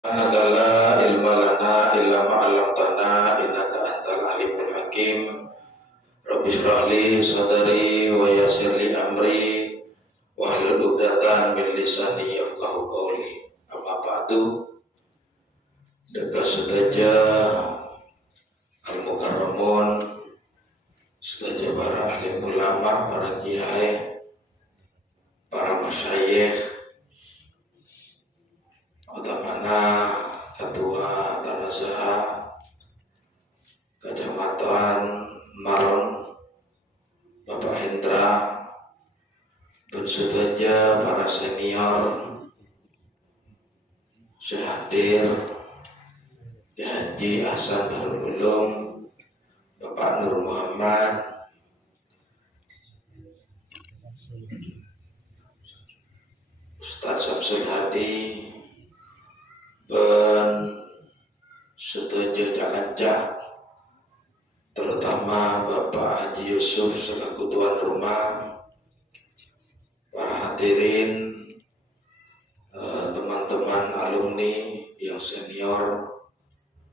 La ilma lana illa ma 'allamtana innaka antal alimul hakim. Rabbi shrah li sadri wa yassir li amri wahlul 'uqdatam min lisani yafqahu qawli. Amma ba'du. Dekat sedaja al-mukarramun, sedaja para ahli ulama, para kiai, para masyayikh, utamana Ketua Tanazaha Kecamatan Maron, Bapak Hendra, dan sedaja para senior, sehadir Haji Hasan Darul Ulum, Bapak Nur Muhammad, Ustaz Samsul Hadi, dan setuju Jakarta, terutama Bapak Haji Yusuf selaku tuan rumah, para hadirin, teman-teman alumni yang senior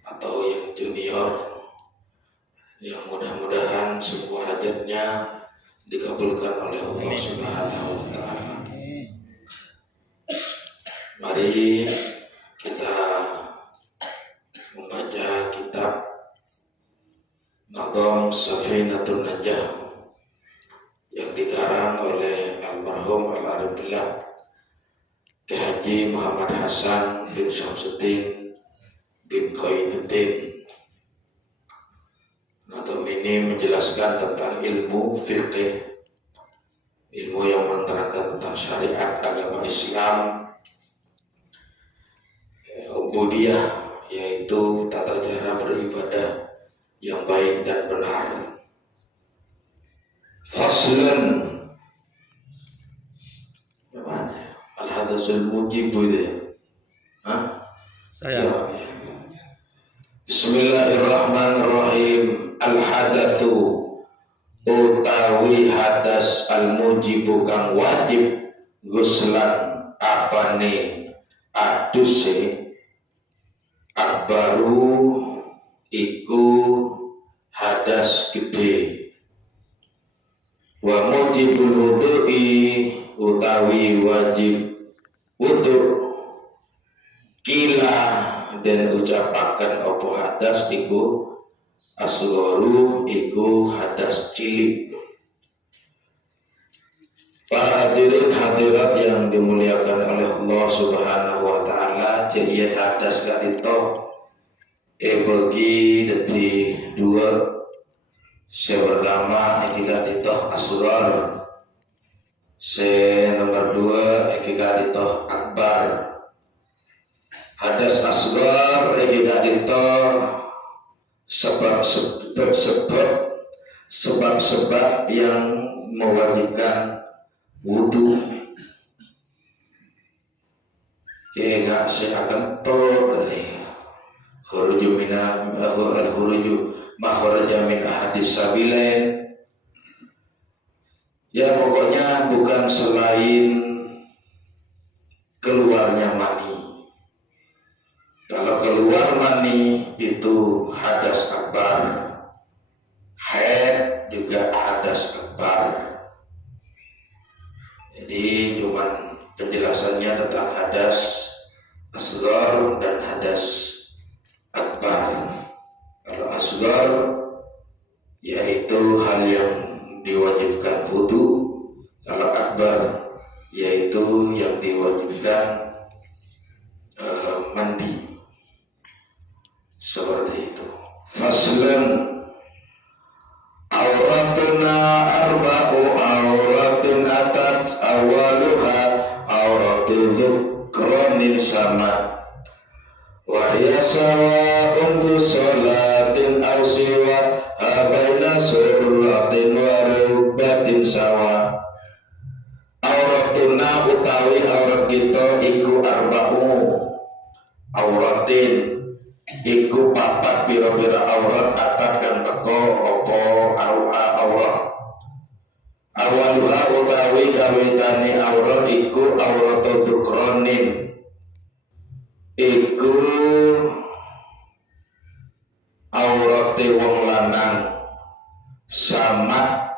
atau yang junior, yang mudah-mudahan semua hajatnya dikabulkan oleh Allah Subhanahu wa Ta'ala. Mari kita membaca kitab Nazam Safinatun Najah yang dikarang oleh almarhum Al-Arif Billah Ki Haji Muhammad Hasan bin Syamsuddin bin Qainuddin. Nazam ini menjelaskan tentang ilmu fiqih, ilmu yang menerangkan tentang syariat agama Islam, ubudiyah, yaitu tata cara beribadah yang baik dan benar. Faslun, gimana? Al-hadasul mujib itu ya? Hah? Saya. Ya. Bismillahirrahmanirrahim. Al-hadatsu utawi hadas al-mujibu kang wajib guslan apane aduse akbaru iku hadas gede, wa mujibul wudu'i utawi wajib wudu kila dan ucapaken opo hadas iku asgharu iku hadas cilik. Para hadirin hadirat yang dimuliakan oleh Allah Subhanahu wa Ta'ala, jadi hadas kadito bagi dadi dua. Pertama iki kadito asghar, nomor dua iki kadito akbar. Hadas asghar iki kadito sebab-sebab yang mewajibkan wudu. Kena seakan to dari khuruju minam al-khuruju makhraja min ahadis sabilain. Ya pokoknya bukan selain keluarnya mani. Kalau keluar mani itu hadas akbar, haid juga hadas akbar. Jadi cuman penjelasannya tentang hadas asghar dan hadas akbar. Kalau asghar yaitu hal yang diwajibkan wudu, kalau akbar yaitu yang diwajibkan mandi. Seperti itu. Faslun auratuna arba'u auratun atat awaluha auratu dzukronin sama wahya sawa'un bi sholatin aw siwa baina surratin wa rubatin sawa. Auratuna utawi aurat kita iku arba'u auratin iku papat pira-pira aurat atat kang teko apa aurat. Awaluha utawi gawetane aurat iku auratu dzukronin, iku aurate wong lanang sama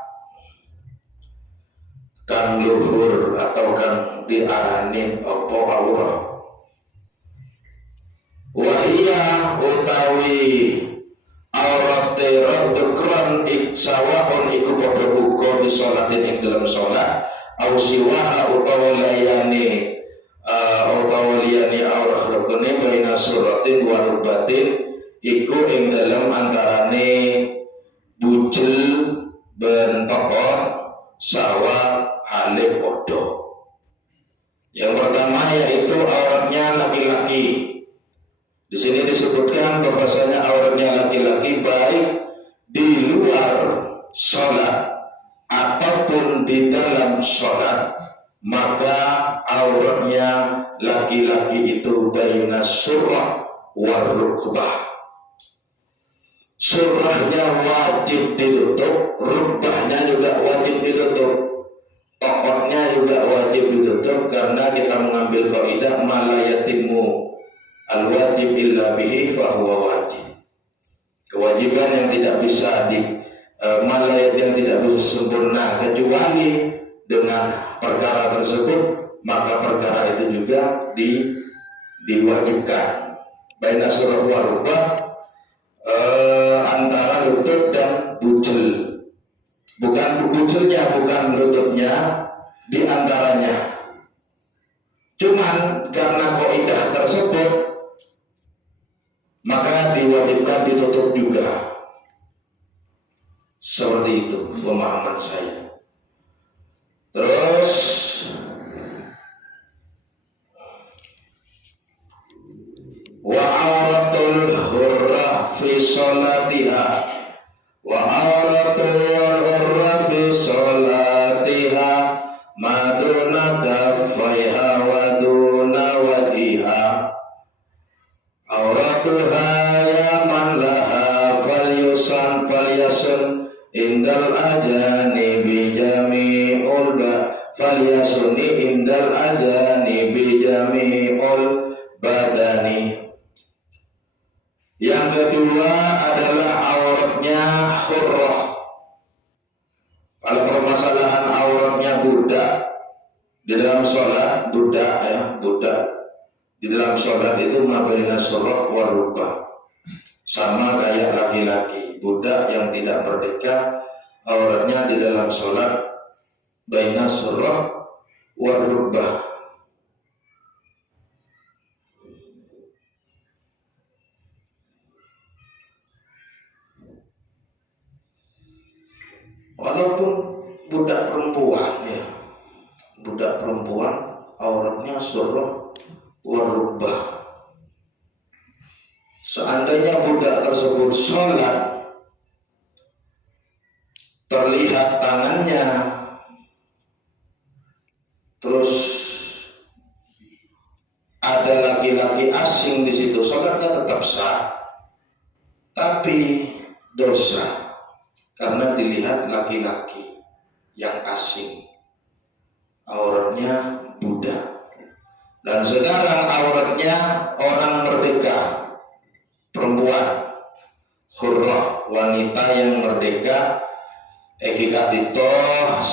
kang luhur atau kang diaranin apa aurat. Wahia utawi aurate radukron iksawaon iku padha uga di sholatin ing dalam sholat au siwaha utawa liyane aurah rukune baina suratin wa rubatin iku ing dalam antarane bujel bentokon sawa halih podo. Yang pertama yaitu auratnya laki-laki. Di sini disebutkan bahwasanya auratnya laki-laki baik di luar sholat ataupun di dalam sholat, maka auratnya laki-laki itu baina surah war rukbah. Surahnya wajib ditutup, rukbahnya juga wajib ditutup, pokoknya juga wajib ditutup, karena kita mengambil kaidah malayatimu al-wajib illa bihi fahuwa wajib. Kewajiban yang tidak bisa malayat yang tidak bisa sempurna kecuali dengan perkara tersebut, maka perkara itu juga diwajibkan. Baina surah wa rukbah, antara lutut dan bujel, bukan bujelnya, bukan lututnya, di antaranya. Cuman karena kaidah tersebut, maka diwajibkan ditutup juga. Seperti itu pemahaman saya. Terus wa auratul hurra fi sholatiha, wa auratul hurra fi sholatiha maduna kaffaiha wa duna wadiha. Auratuha ya man laha falyasun indal ajani bijami'ul falyasuni indal ajani bijami'ul badani. Yang kedua adalah auratnya hurrah. Kalau permasalahan auratnya budak di dalam sholat, budak di dalam sholat itu mabaina surah wa rukbah, sama kayak laki-laki. Budak yang tidak merdeka auratnya di dalam sholat baina surah wa rukbah. Walaupun budak perempuan budak perempuan auratnya surah wa rukbah. Seandainya budak tersebut sholat, terlihat tangannya, terus ada laki-laki asing di situ, sholatnya tetap sah, tapi dosa karena dilihat laki-laki yang asing, auratnya budak. Dan sekarang auratnya orang merdeka, perempuan, hurrah, wanita yang merdeka, ekikatito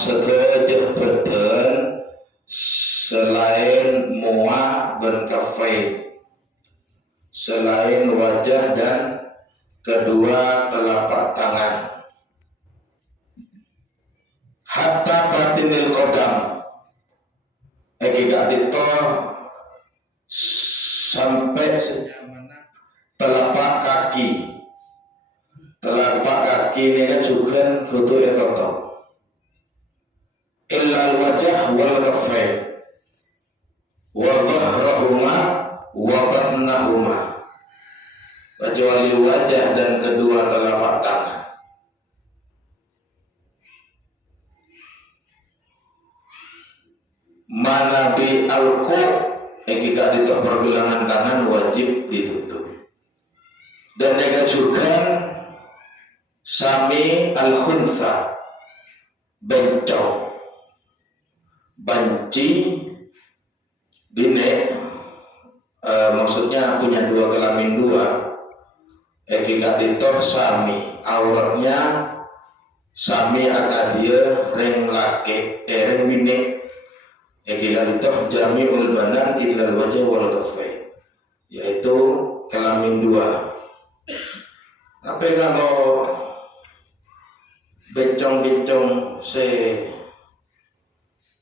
sedejah beden selain muah dan kafai, selain wajah dan kedua telapak tangan, hatta batinil kodam, ekikatito sampai sejauh mana telapak kaki. Telapak kaki ini kan juga kudu etotok. Illal wajah wal kafai wa dhahrahuma wa batnahuma, kecuali wajah dan kedua telapak tangan. Manabi alqu jika di pergelangan tangan wajib ditutup. Dan yang juga sami al-khunsa, bencong, banci, bine, maksudnya punya dua kelamin dua, Eki kadito sami auratnya sami akadia ring laki ring bini. Eki kadito jami'ul badan illal wajah wal kaffain, yaitu kelamin dua. Tapi kalau bencong-bencong se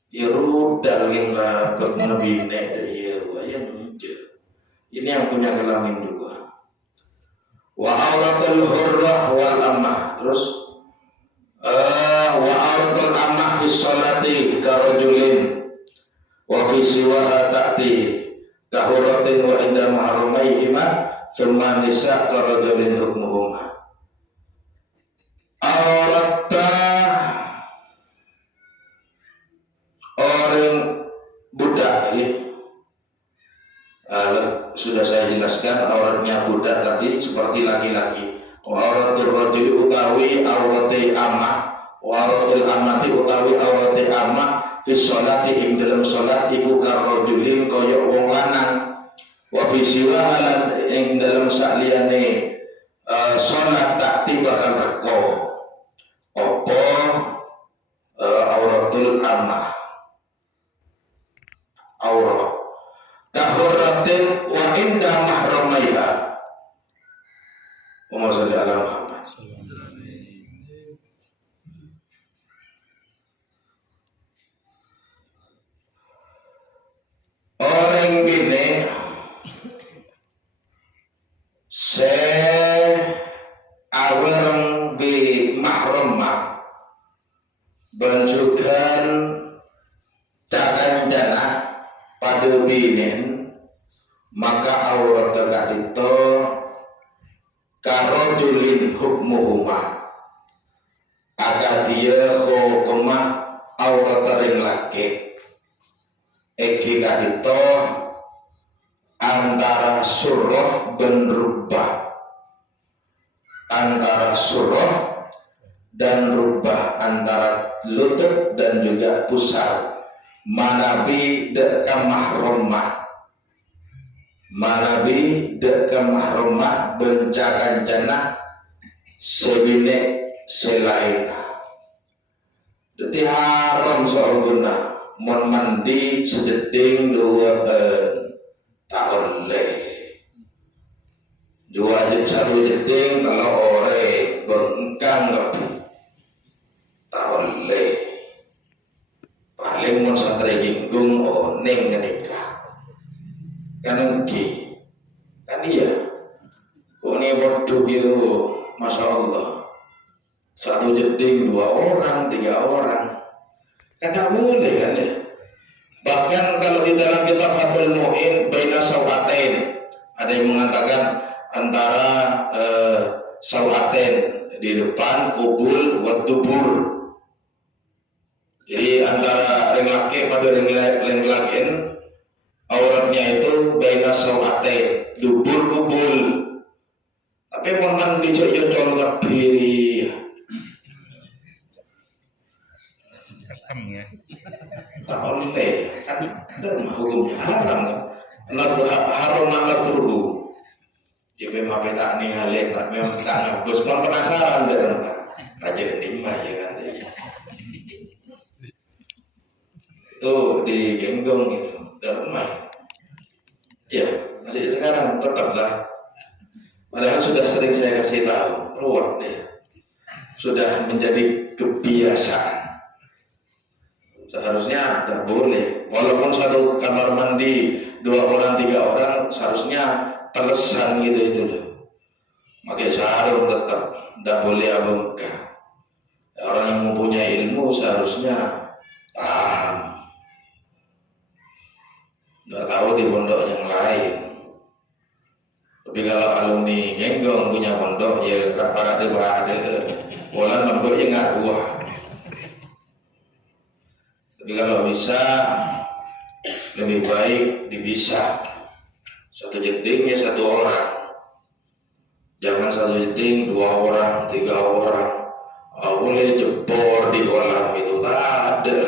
iru darling lah bernabine dari yang ini yang punya kelamin dua. Wa auratul hurrah wal ammah. Terus wa auratul ammah fi sholati karajulin wa fi siwaha ta'ti kahuratin wa inda maharumaihima firman nisa karajulin hukmuhuma. Aurata orang budak ya. Sudah saya jelaskan auratnya budak tadi seperti laki-laki. Auratul rajuli utawi aurate amah, auratul amati utawi aurate amah fi sholati ing dalam salat iku karajulin kaya wong lanang. Wa fi siwaha ing dalam saliyane salat takti bakal teko apa auratul amah aurat kahuratin wa inda mahramaiha. Umar salli ala Muhammad. Orang ini se awereng bi mahramah benjukan dakan jana pada binin, maka aurat tegak itu karojulin hukmuhuma agar dia hukumah aurat ring laki eki kadito antara surah dan rubah, antara surah dan rubah, antara lutut dan juga pusar. Manabi dekam mahrumah, manabi dekam mahrumah bencakan jannah sebine selain. Jadi haram soal guna mon mandi sededing dua tahun le, dua satu jeding kalau ore bengkang tahun le. Paling mau santri jinggung neng nikah kan ugi kan iya ini waktu gitu Masya Allah satu jeding 2 orang 3 orang kan tak boleh kan ya. Bahkan kalau di dalam kitab Fathul Mu'in baina sawatain ada yang mengatakan antara sawatain di depan kubul wa dubur. Jadi antara ring laki pada ring lakin auratnya itu baina sawate dubur kubul. Tapi memang dijojo-jojo lebih tak boleh kan hukumnya haram kan haram nggak perlu jadi memang tak nih halik tak memang tak ngabus penasaran dan raja lima ya kan itu di genggong itu rumah ya masih sekarang tetaplah padahal sudah sering saya kasih tahu ruwet ya sudah menjadi kebiasaan seharusnya tidak boleh walaupun satu kamar mandi 2 orang 3 orang seharusnya telesan gitu itu loh pakai sarung tetap tidak boleh abangkah orang yang mempunyai ilmu seharusnya paham. Nggak tahu di pondok yang lain. Tapi kalau alumni genggong punya pondok ya para ada bola pondoknya nggak buah. Tapi kalau bisa lebih baik dipisah. Satu jeding ya 1 orang. Jangan satu jeding 2 orang, 3 orang. Boleh jebor di kolam itu tak ada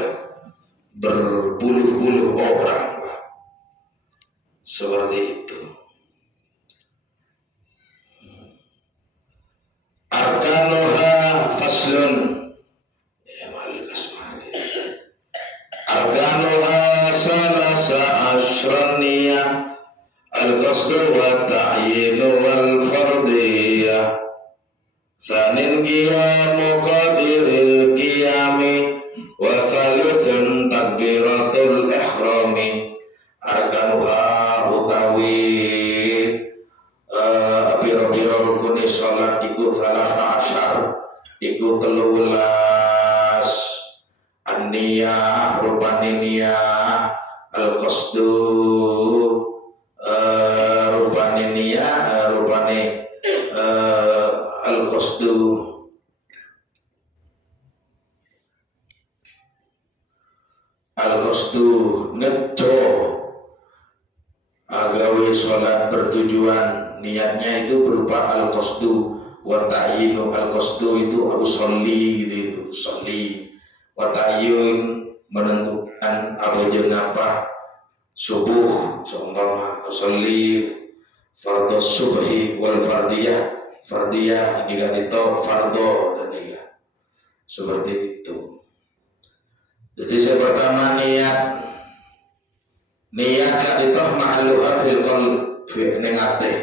berpuluh-puluh orang. Seperti itu. wa ta'yinu wal fardiyah. Sanin qiyamu qadiril qiyami wa thalitsun takbiratul ihrami. Arkanuha utawi pira-pira rukune salat iku salasa asyar, iku 13. An-niyah rupane niyah, al-qasdu rupane niyah, rupane al-qasdu ngejo agawe sholat bertujuan, niatnya itu berupa al-qasdu wa ta'yinu. Al-qasdu itu usolli gitu, usolli. Wa ta'yun menentukan apa jenapa subuh, seumpama usolli fardhu subhi wal fardiyah jika itu fardhu dan ya seperti itu. Jadi yang pertama niat kak itu ma'aluha fil qalbi ning ate.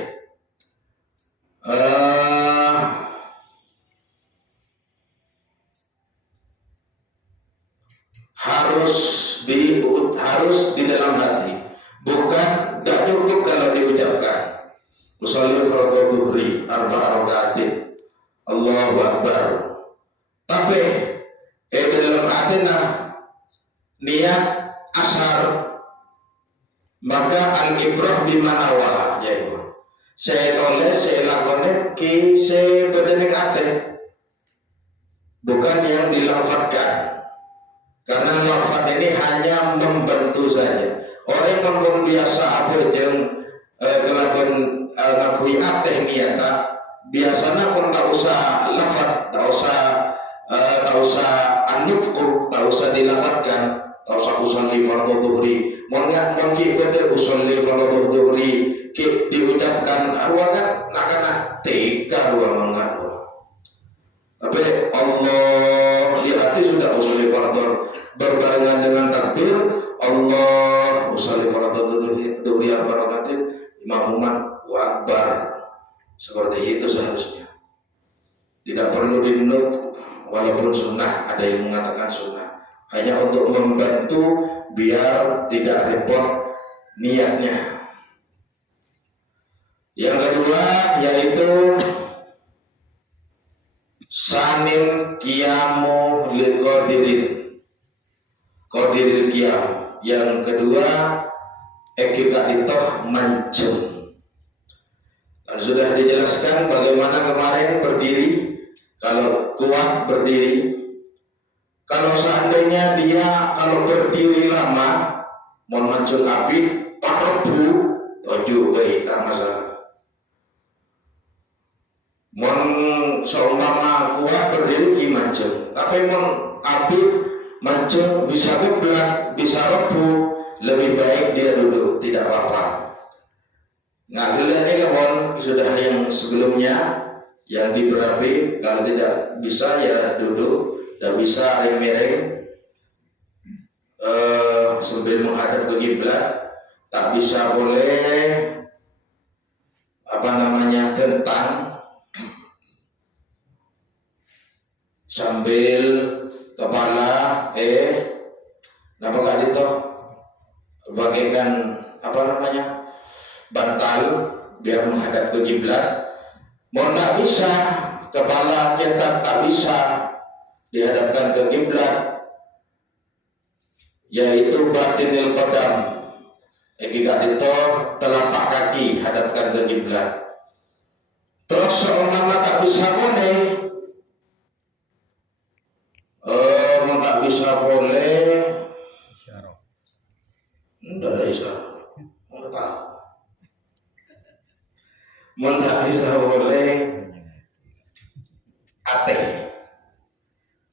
Harus di dalam hati, bukan tidak cukup kalau diucapkan. Usolli fardhu dhuhri arba'a raka'atin Allahu Akbar, tapi dalam hatinya niat asar, maka al-ibrah bimanawa jadi saya tulis saya lakukan ki saya berdenik ate, bukan yang dilafadzkan. Karena lafaz ini hanya membantu saja. Orang yang biasa apa yang kelakuan ngakui ateh niata, biasanya pun tak usah lafaz, tak usah anutku, tak usah dilafadzkan, tak usah usolli fardhu dhuhri. Mungkin kita usolli fardhu dhuhri diucapkan arwah kan teka dua mengaku. Tapi Allah di hati sudah usolli fardhu berbarengan dengan takbir Allah usolli fardhu dhuhri arba'atin imamuman wa akbar. Seperti itu seharusnya. Tidak perlu dinut walaupun sunnah, ada yang mengatakan sunnah. Hanya untuk membantu biar tidak repot niatnya. Yang kedua yaitu sanin qiyamu qadiril qiyam. Yang kedua kita itu mancung. Dan sudah dijelaskan bagaimana kemarin berdiri, kalau kuat berdiri. Kalau seandainya dia kalau berdiri lama mau mancung api parbu toju baik tak masalah. Mon seumpama kuat berdiri ki mancung, tapi mon api mancung bisa keblat, bisa rebu, lebih baik dia duduk, tidak apa-apa. Nggak gilanya kawan sudah yang sebelumnya yang diberapi, kalau tidak bisa ya duduk. Tidak bisa miring sambil menghadap ke kiblat, tak bisa boleh gentang sambil kepala nampak itu bagaikan bantal biar menghadap ke kiblat. Mau tak bisa kepala cetak tak bisa dihadapkan ke kiblat, yaitu batinil qadam. Jika itu telapak kaki hadapkan ke kiblat. Terus seumpama tak bisa boleh, tak bisa boleh. Isyarat. Tidak ada isyarat. Tak bisa boleh ateh.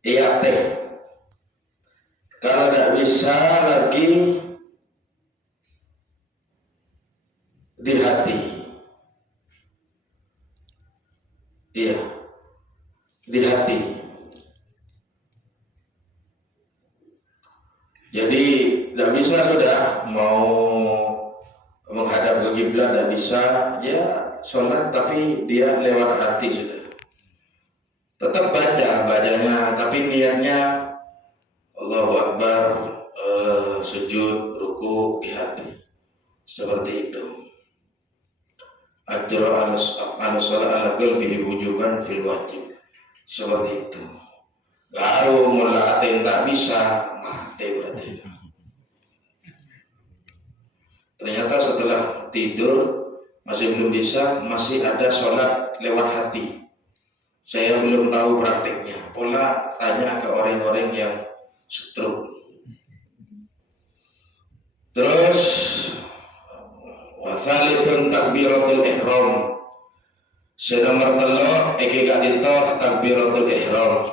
Iya teh. Kalau tidak bisa lagi di hati. Iya, di hati. Jadi tidak bisa sudah mau menghadap ke kiblat tidak bisa, ya sholat tapi dia lewat hati sudah. Tetap bacanya, tapi niatnya Allahu Akbar, sujud, ruku di hati. Seperti itu. Ajra ala sholat ala qalbihi wujuban fil wajib. Seperti itu. Baru mulai hati tak bisa, mati berarti. Ternyata setelah tidur masih belum bisa, masih ada sholat lewat hati. Saya belum tahu prakteknya. Pola tanya ke orang-orang yang stroke. Terus wa thalithun takbiratul ihram. Senomor telu iki gak ditoh takbiratul ihram.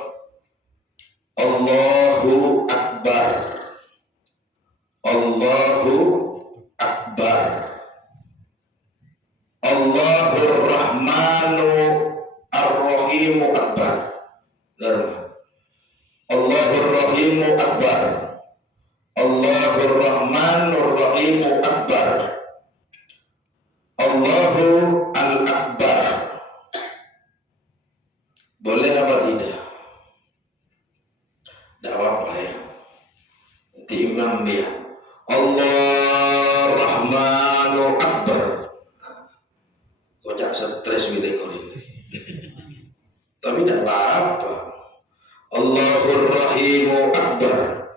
Allahu Akbar. Allahu Akbar. Allahur Rahmanu Ar-Rahimu Akbar. Allahur Rahimu Akbar. Allahur Rahmanur Rahimu Akbar. Allahu Al-Akbar. Boleh apa tidak? Tidak apa-apa ya. Nanti imam dia Allah Rahmanu Akbar. Kocak stres milih ini. Tapi tidak apa-apa. Allahur Rahimu Akbar.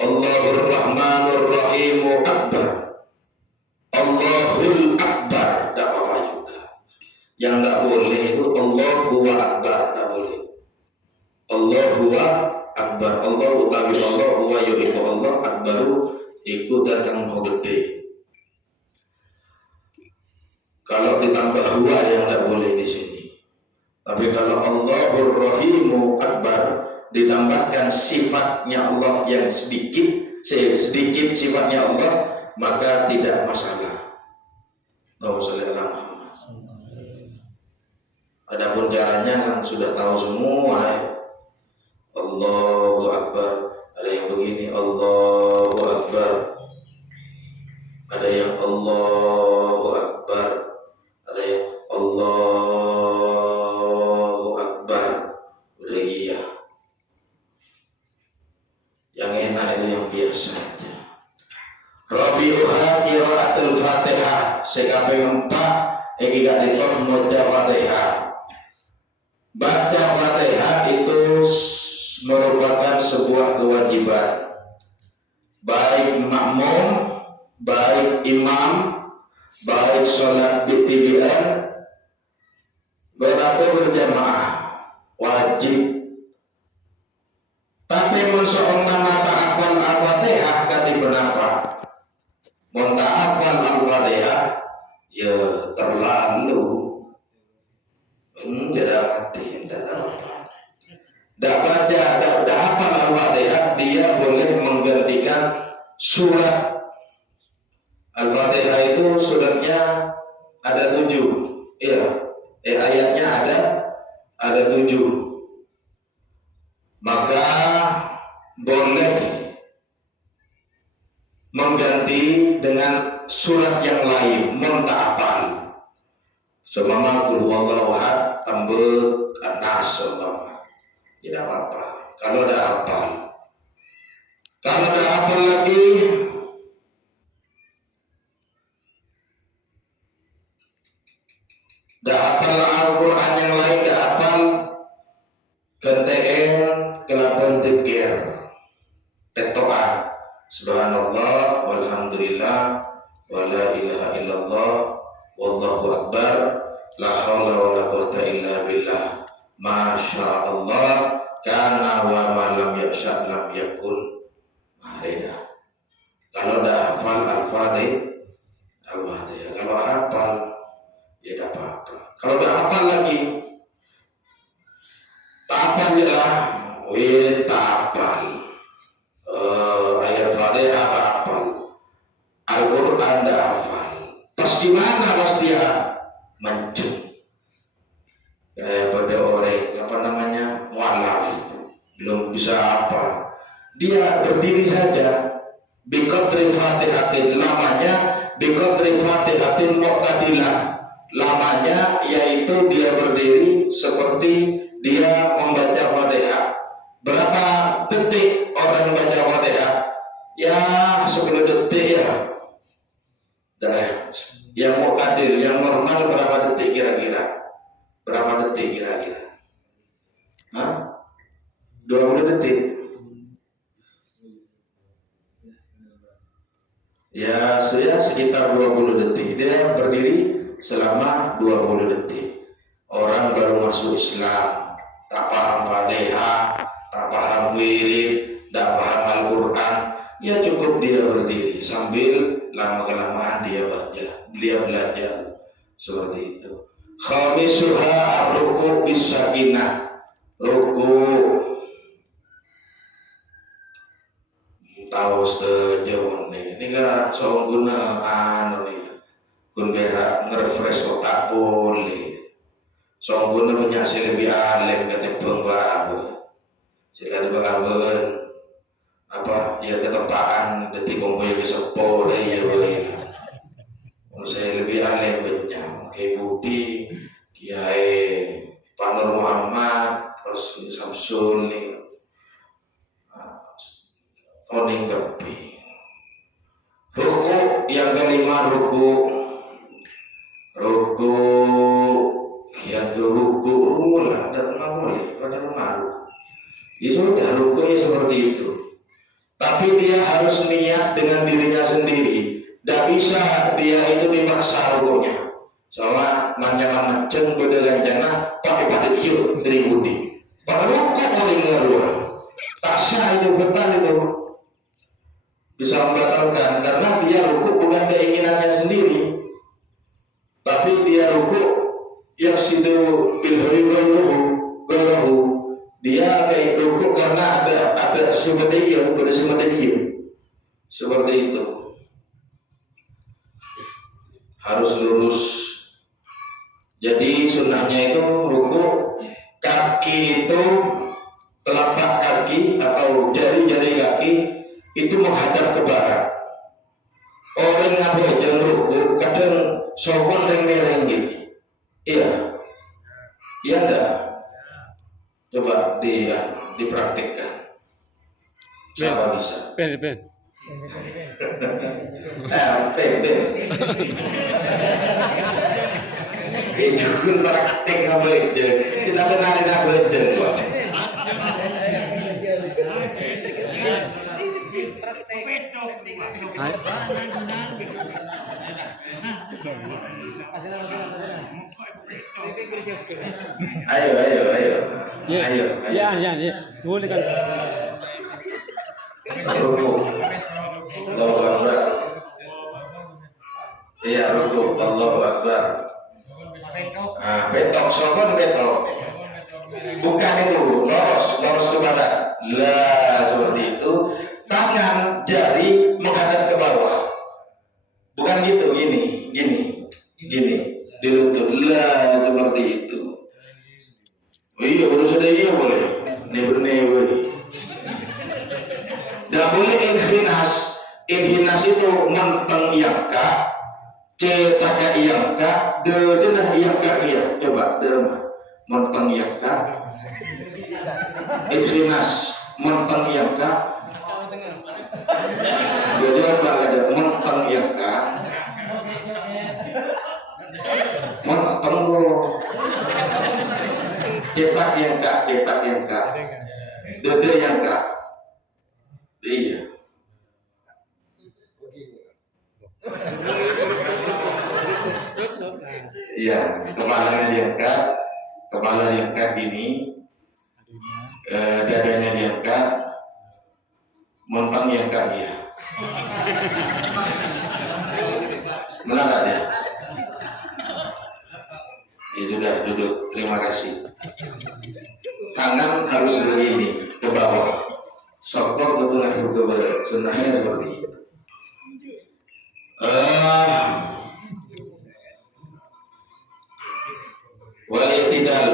Allahur Rahmanur Rahimu Akbar. Allahul Akbar. Tidak apa-apa juga. Yang tidak boleh itu Allahu Akbar. Tidak boleh. Allahu Akbar. Allah utawi Allah wa yuhibu Allah akbaru iku datang mau gede. Kalau ditambah huwa yang tidak boleh di sini. Tapi kalau Allahur Rahimu Akbar ditambahkan sifatnya Allah yang sedikit sifatnya Allah, maka tidak masalah. Allahumma sholli ala Muhammad. Adapun caranya kan sudah tahu semua ya. Allahu Akbar. Ada yang begini Allahu Akbar. Ada yang Allahu Akbar. Ada yang Allahu Akbar. Udah iya. Yang enak itu yang biasa aja. Rabi'uha qiraatul Fatihah. Sekaping 4 iki gak ditor maca Fatihah. Baca Fatihah itu merupakan sebuah kewajiban. Baik makmum, baik imam, baik sholat bi'tidal, betapa berjamaah wajib. Tapi mun seorang ta'afal al-Fatihah kati benapa? Mun ta'afal al-Fatihah ya terlalu tidak hati, tidak baca, tidak hafal al-Fatihah, dia boleh menggantikan surat. Al-Fatihah itu suratnya ada 7, ya, ayatnya ada 7. Maka boleh mengganti dengan surat yang lain, munta'afal. Semama qul huwallahu ahad tambah atas seumpama. Tidak apa-apa. Kalau ada hafal. Kalau ada hafal lagi, dah hafal Al-Quran yang lain, dah hafal kenteen kelapan tikir petoan subhanallah walhamdulillah wala ilaha illallah wallahu akbar la haula wala quwata illa billah masya Allah kana wa ma lam yasha lam yakun. Marilah kalau dah hafal Al-Fatihah, kalau hafal ya tidak apa-apa. Kalau dah hafal lagi tak hafal tak hafal ayat Fatihah tak hafal, Al-Quran tak hafal, pas di mana pas dia mencung pada orang mualaf belum bisa apa, dia berdiri saja biqadri Fatihatin, namanya Biqadri fatihatin mu'tadilah, lamanya yaitu dia berdiri seperti dia membaca Fatihah. Berapa detik orang baca Fatihah? Ya 10 detik ya. Yang mu'tadil, yang normal berapa detik kira-kira? Berapa detik kira-kira? 20 detik. Ya, saya sekitar 20 detik. Dia berdiri selama 20 detik. Orang baru masuk Islam, tak paham Fatihah, tak paham wirid, tak paham Al-Quran, ya cukup dia berdiri sambil lama-kelamaan dia baca, dia belajar seperti itu. Khamisuha ar-ruku' bis-sakinah, ruku tahu sejauh ini kan soal guna nih kun berak nge-refresh otak boleh soal guna menyaksi lebih alim kata pembahabu sila dibahaben apa ya ketepaan detik komponya bisa boleh ya boleh saya lebih alim banyak Kiai Budi Kiai Pak Nur Muhammad terus Samsul nih oning kepi. Ruku yang kelima ruku yang ruku lah dan boleh pada rumah. Ya sudah ruku ya seperti itu. Tapi dia harus niat dengan dirinya sendiri. Tidak bisa dia itu dipaksa rukunya. Soalnya manjaman macam bedakan jana pakai pada iyo sering budi. Pak ruku paling ngeruah. Tak sah itu betul itu. Bisa membatalkan karena dia ruku bukan keinginannya sendiri, tapi dia ruku yang situ bilhuribahu dia kayak ruku karena ada sumbernya seperti itu harus lurus. Jadi sunnahnya itu ruku kaki itu telapak kaki atau jari-jari kaki itu menghadap ke barat. Orang ngapain jangan ruku kadang sopan reng-reng gitu. Iya, iya enggak? Coba dipraktikkan. Siapa bisa? Ben. Ben. Itu pun praktik apa aja. Kita kenalin apa aja, Pak. Ayo. Ya. Boleh kan? Ruku. Allahu Akbar. Iya, ruku. Allahu Akbar. Betok, sopan betok. Bukan itu, loros ke barat. Lah, seperti itu. Tangan, jari menghadap ke bawah. Bukan gitu, gini. Dilutut. Lah, seperti itu. Oh iya, baru sudah iya boleh. Never. Dan boleh inhinas itu menteng iyaka, cetaka iyaka, dedenah iyaka iya. Coba, derma. Menteng iyaka, inhinas, menteng iyaka, jadi apa ada menteng iyaka, menteng lo, cetak iyaka, dede iyaka. Iya. Iya, kepala diangkat ini, dadanya diangkat, montang diangkat ya. Menang ya? Ya sudah duduk, terima kasih. Tangan harus begini ke bawah. Sokor betul lagi ke bawah. Sunnahnya seperti itu. Wal itidal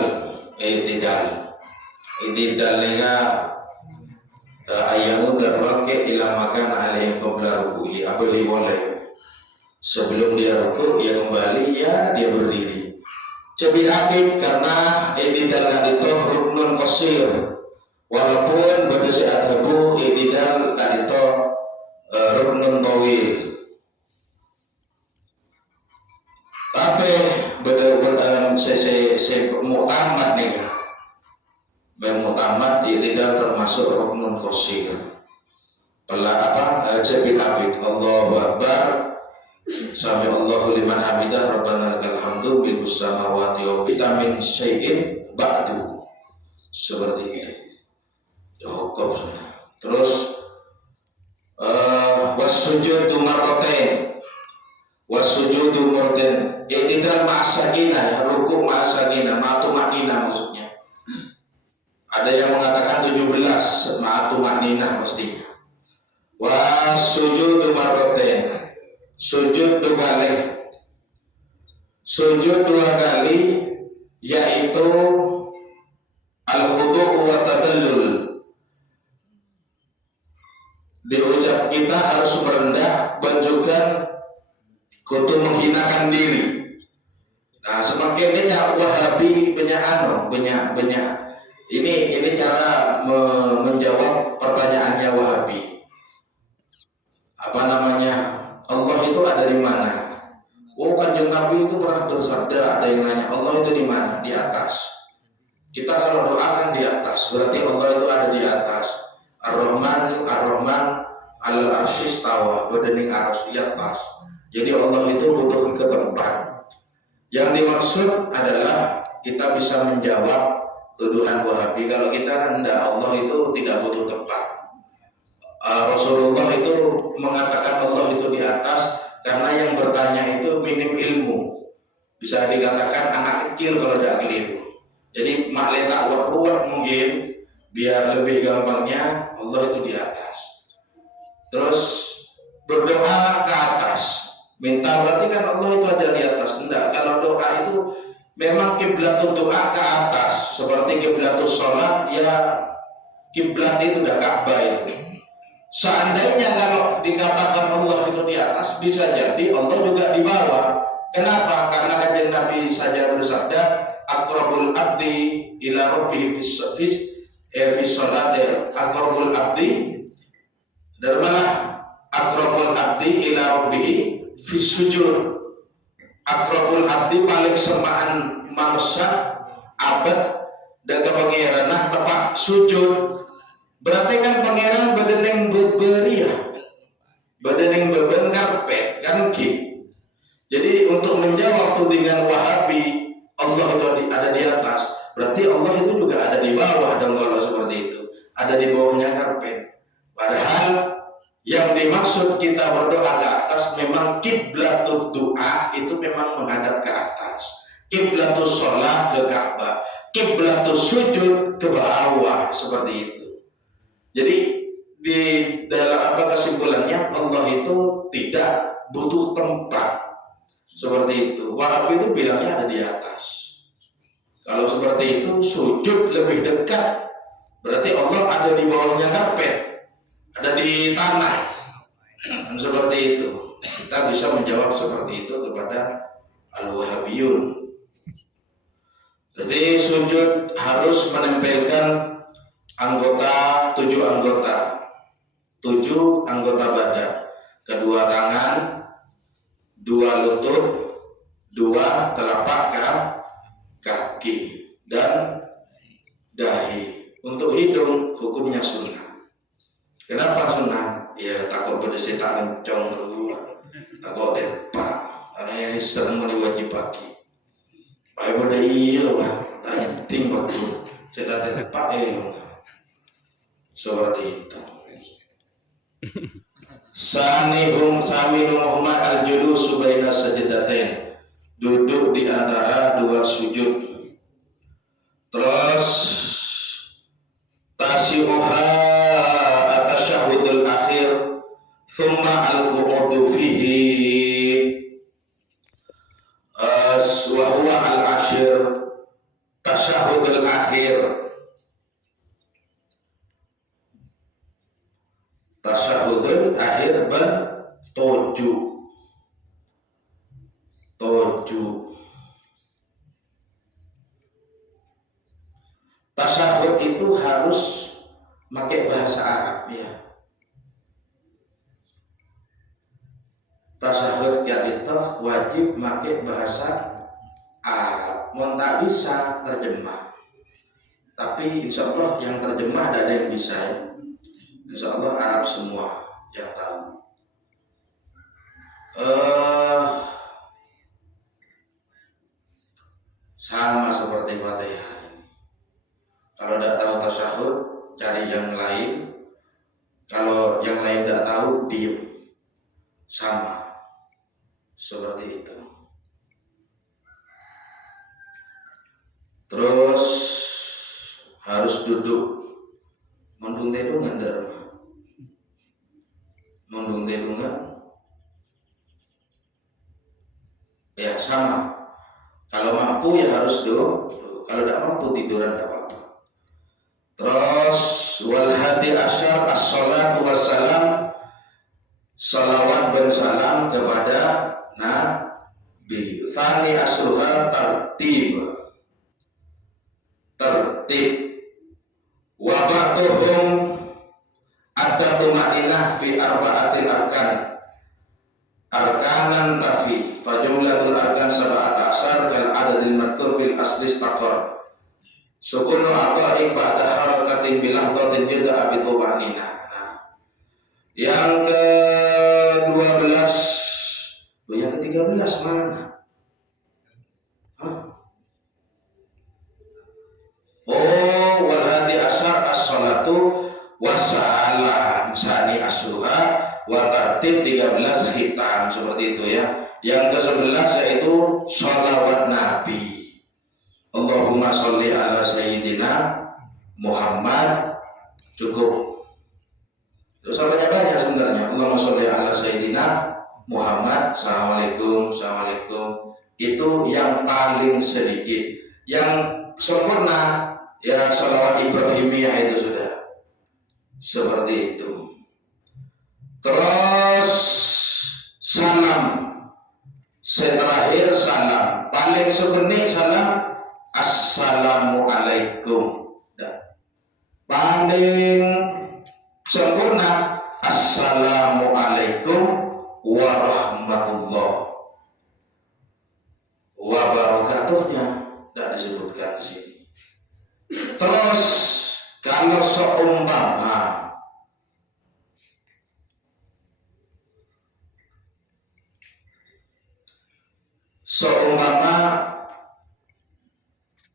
lega ayamu darwake ila makan alaihim qabla ruku'i abli walai Sebelum dia rukuk, dia kembali, ya dia berdiri. Cebit apik karena i'tidal kadito ruknun qasir. Walaupun pada saat habu i'tidal kadito ruknun tawil. Tapi pada saya mu'tamad nih. Mu'tamad i'tidal termasuk ruknun qasir. Cebit apik Allahu Akbar. Sami Allahu liman hamidah Rabbana lakal hamdu bil samawati wa vitamin syai'in ba'du. Seperti itu. Cukup. Terus wasujudu marratain. Wasujudu marratain. I'tidal ma'asakina, rukuk ma'asakina, ma'atumakina maksudnya. Ada yang mengatakan 17 ma'atumakina mestinya. Wasujudu marratain. Sujud dua kali yaitu al-khudu' wa tadallul. Diucap kita harus merendah dan juga kudu menghinakan diri. Nah, semakin banyak Wahabi banyak ini cara menjawab pertanyaannya Wahabi. Apa namanya? Allah itu ada di mana? Oh, Kanjeng Nabi itu pernah bersabda, ada yang nanya Allah itu di mana? Di atas. Kita kalau doakan di atas, berarti Allah itu ada di atas. Ar-Rahman alal arsyis tawa, badaning arsy di atas. Jadi Allah itu butuh ke tempat. Yang dimaksud adalah kita bisa menjawab tuduhan Wahabi. Kalau kita kan enggak, Allah itu tidak butuh tempat. Rasulullah itu mengatakan Allah itu di atas karena yang bertanya itu minim ilmu. Bisa dikatakan anak kecil kalau tidak keliru. Jadi makleta word mungkin biar lebih gampangnya Allah itu di atas. Terus berdoa ke atas. Minta berarti kan Allah itu ada di atas. Enggak, kalau doa itu memang kiblat doa ke atas. Seperti kiblatus sholat, ya kiblat itu udah Ka'bah itu. Seandainya kalau dikatakan Allah itu di atas, bisa jadi Allah juga di bawah. Kenapa? Karena Kanjeng Nabi saja bersabda, aqrabul abdi ila rabbih fi sholat, aqrabul abdi dari mana? Aqrabul abdi ila rabbih fi sujud. Aqrabul abdi paling semaan manusia abad dan kepengiranah tepat sujud. Berarti kan pangeran badaneng beberia, badaneng beben karpet kan gitu. Jadi untuk menjawab tudingan Wahabi Allah itu ada di atas, berarti Allah itu juga ada di bawah dong kalau seperti itu. Ada di bawahnya karpet. Padahal yang dimaksud kita berdoa ke atas memang kiblatul doa itu memang menghadap ke atas. Kiblatul sholat ke Ka'bah, kiblatul sujud ke bawah seperti itu. Jadi di dalam kesimpulannya Allah itu tidak butuh tempat seperti itu. Wahabi itu bilangnya ada di atas. Kalau seperti itu sujud lebih dekat, berarti Allah ada di bawahnya karpet, ada di tanah. Dan seperti itu kita bisa menjawab seperti itu kepada al-Wahabiyun. Jadi sujud harus menempelkan tujuh anggota badan, kedua tangan, dua lutut, dua telapak kaki, dan dahi. Untuk hidung hukumnya sunnah. Kenapa sunnah? Ya takut berdesak lencong dulu, takut tepak. Karena ini sering diwajib pagi. Pai pada iya wah, tanya ting bagus, saya tepak seperti itu. Saminu Muhammad al-julusu baina sajdatain, duduk di antara dua sujud. Terus tasiuha at-tasyahhudul akhir thumma al-qu'udu fihi wa huwa al-ashir. Tasyahhudul akhir, tasyahudul akhir bertujuh. Tasyahud itu harus pakai bahasa Arab ya. Tasyahud itu wajib pakai bahasa Arab. Mau tak bisa terjemah. Tapi insya Allah yang terjemah ada yang bisa ya. Insya Allah Arab semua yang tahu. Sama seperti Fatihah. Kalau tidak tahu tasyahud, cari yang lain. Kalau yang lain tidak tahu, diam. Sama seperti itu. Terus harus duduk. Mundung tedungan dharma. Mundung tedungan. Ya sama. Kalau mampu ya harus duduk. Kalau tidak mampu tiduran tidak apa-apa. Terus wal hadi asyar as-salatu wassalam, salawat dan salam kepada Nabi. Tsani asruha tertib wa ba'duhum at-tumaninah fi arba'atil arkanan tafi fa jumlatul arkan sab'ata asar kal adadil madkur fil asli istaqar sukunu aqa'i ba'da harakatin bilah dhatin jada abi tumanina. Yang ke-12, yang ke-13 mana? Oh, wal hadi asyar as-salatu wassalam sani asruha wa tartib 13 hitam seperti itu ya. Yang ke-11 yaitu sholawat Nabi. Allahumma sholli ala sayyidina Muhammad, cukup. Terus banyak sebenarnya. Allahumma sholli ala sayyidina Muhammad. Assalamualaikum, assalamualaikum. Itu yang paling sedikit. Yang sempurna ya sholawat Ibrahimiyah itu sudah seperti itu. Terus salam, terakhir salam, paling sebenarnya salam assalamualaikum. Paling sempurna assalamualaikum warahmatullahi wabarakatuhnya tidak disebutkan di sini. Terus kalau seumpama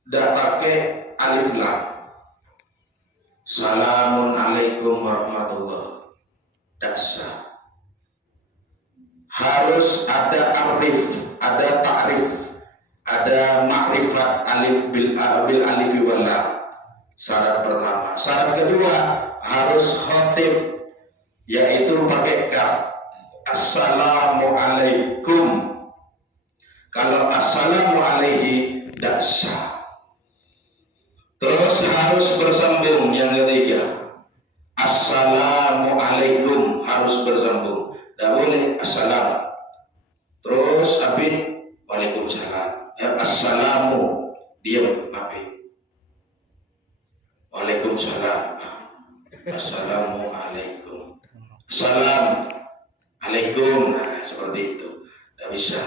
tidak pakai alif lam, salamun alaikum warahmatullahi, dasar. Harus ada arif, ada ta'rif, ada makrifat alif bil alif wal lam. Syarat pertama. Syarat kedua harus khatib, yaitu pakai kaf. Assalamualaikum. Kalau assalamu alaihi tidak sah. Terus harus bersambung yang ketiga. Assalamualaikum harus bersambung. Tidak boleh assalam. Terus habis waalaikumsalam. Ya, assalamu diam habis. Waalaikumsalam. Assalamualaikum. Salam alaikum. Nah, seperti itu. Tidak bisa.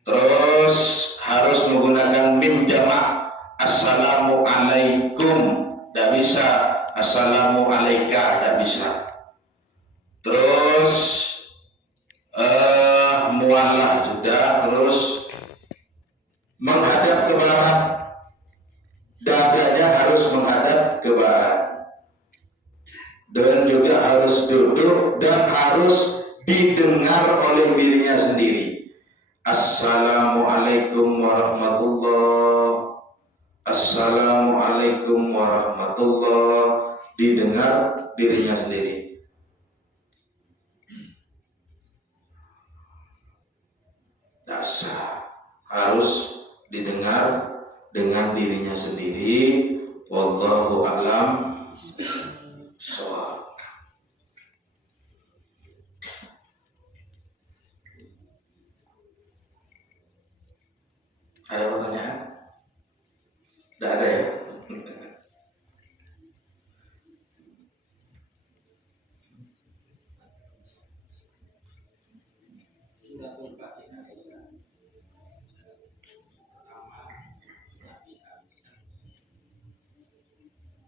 Terus harus menggunakan mim jamak. Assalamu alaikum. Tidak bisa. Assalamu alaika. Tidak bisa. Terus mualah juga. Terus menghadap ke barat. Dadanya harus menghadap ke barat. Dan juga harus duduk dan harus didengar oleh dirinya sendiri. Assalamualaikum warahmatullahi. Assalamualaikum warahmatullahi. Didengar dirinya sendiri. Dasar harus didengar dengan dirinya sendiri. Wallahu a'lam shawab. Ada pertanyaan? Tidak ada ya?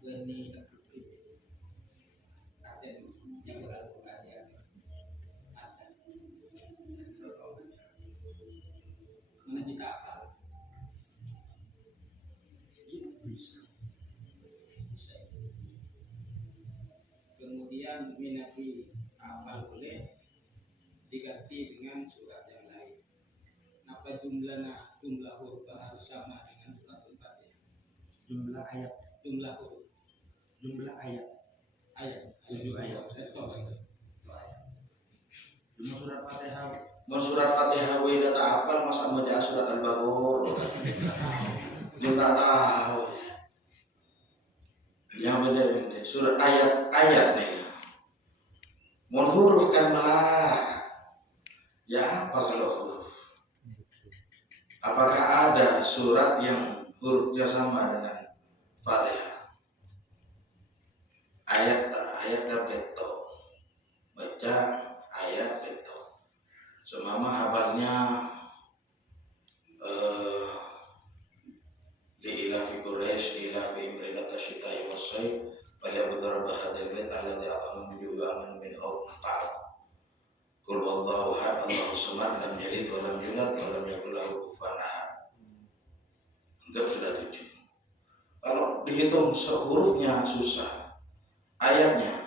Ini yang berlakukan yang ada. Mana kita apa? Bisa. Kemudian minafi hafal boleh diganti dengan surat yang lain. Apa jumlahnya? Jumlah huruf harus sama dengan surat Al-Fatihah. Jumlah ayat, Jumlah huruf, jumlah ayat, ayat, 7 ayat. Cuma surat Fatihah. Mau surat Fatihah we tak hafal masa mau baca surat Al-Baqarah. Dia tak tahu. Yang benar-benar surat ayat-ayat nih. Mau huruf kan malah. Ya apa kalau huruf? Apakah ada surat yang hurufnya sama dengan Fatihah? Ayat beto. Baca ayat beto. Semama habarnya li'ilafi Quraisy li'ilafi imridat asyita'i was-sayf falyabudu hadzal bait alladzi aqama biju'an min khawf. Qul huwallahu ahad Allahus samad lam yalid wa lam yulad wa lam yakul lahu kufuwan ahad. Anggap sudah 7. Kalau dihitung hurufnya susah, ayatnya